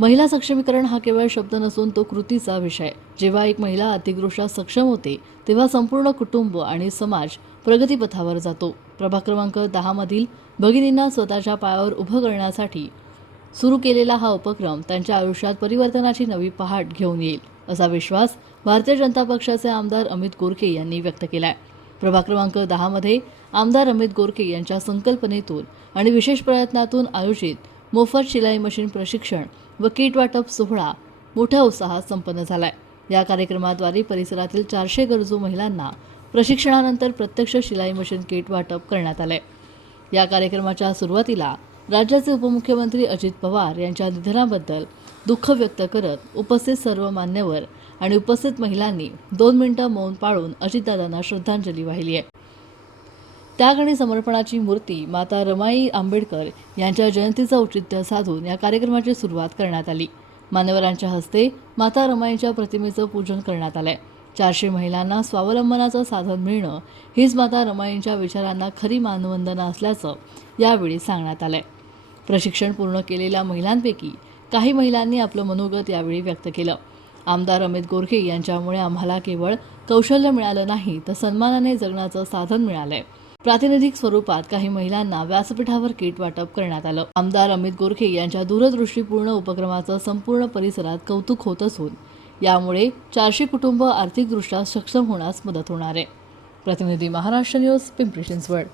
महिला सक्षमीकरण हा केवळ शब्द नसून तो कृतीचा विषय. जेव्हा एक महिला आर्थिकदृष्ट्या सक्षम होते तेव्हा संपूर्ण कुटुंब आणि समाज प्रगतीपथावर जातो. प्रभाग क्रमांक दहामधील भगिनींना स्वतःच्या पायावर उभं करण्यासाठी सुरू केलेला हा उपक्रम त्यांच्या आयुष्यात परिवर्तनाची नवी पहाट घेऊन येईल असा विश्वास भारतीय जनता पक्षाचे आमदार अमित गोरके यांनी व्यक्त केलाय. प्रभाग क्रमांक दहामध्ये आमदार अमित गोरके यांच्या संकल्पनेतून आणि विशेष प्रयत्नातून आयोजित मोफत शिलाई मशीन प्रशिक्षण व किट वाटप सोहळा मोठ्या उत्साहात संपन्न झालाय. या कार्यक्रमाद्वारे परिसरातील चारशे गरजू महिलांना प्रशिक्षणानंतर प्रत्यक्ष शिलाई मशीन किट वाटप करण्यात आले या कार्यक्रमाच्या सुरुवातीला राज्याचे उपमुख्यमंत्री अजित पवार यांच्या निधनाबद्दल दुःख व्यक्त करत उपस्थित सर्व मान्यवर आणि उपस्थित महिलांनी दोन मिनिटं मौन पाळून अजितदादांना श्रद्धांजली वाहिली आहे. त्याग आणि समर्पणाची मूर्ती माता रमाई आंबेडकर यांच्या जयंतीचं औचित्य साधून या कार्यक्रमाची सुरुवात करण्यात आली. मान्यवरांच्या हस्ते माता रमाईच्या प्रतिमेचं पूजन करण्यात आलंय. चारशे महिलांना स्वावलंबनाचं साधन मिळणं हीच माता रमाईंच्या विचारांना खरी मानवंदना असल्याचं यावेळी सांगण्यात आलंय. प्रशिक्षण पूर्ण केलेल्या महिलांपैकी काही महिलांनी आपलं मनोगत यावेळी व्यक्त केलं. आमदार अमित गोरखे यांच्यामुळे आम्हाला केवळ कौशल्य मिळालं नाही तर सन्मानाने जगण्याचं साधन मिळालं आहे प्रातिनिधिक स्वरूपात काही महिलांना व्यासपीठावर किट वाटप करण्यात आलं. आमदार अमित गोरखे यांच्या दूरदृष्टीपूर्ण उपक्रमाचं संपूर्ण परिसरात कौतुक होत असून यामुळे चारशे कुटुंब आर्थिकदृष्ट्या सक्षम होण्यास मदत होणार आहे. प्रतिनिधी महाराष्ट्र न्यूज पिंपरी चिंचवड.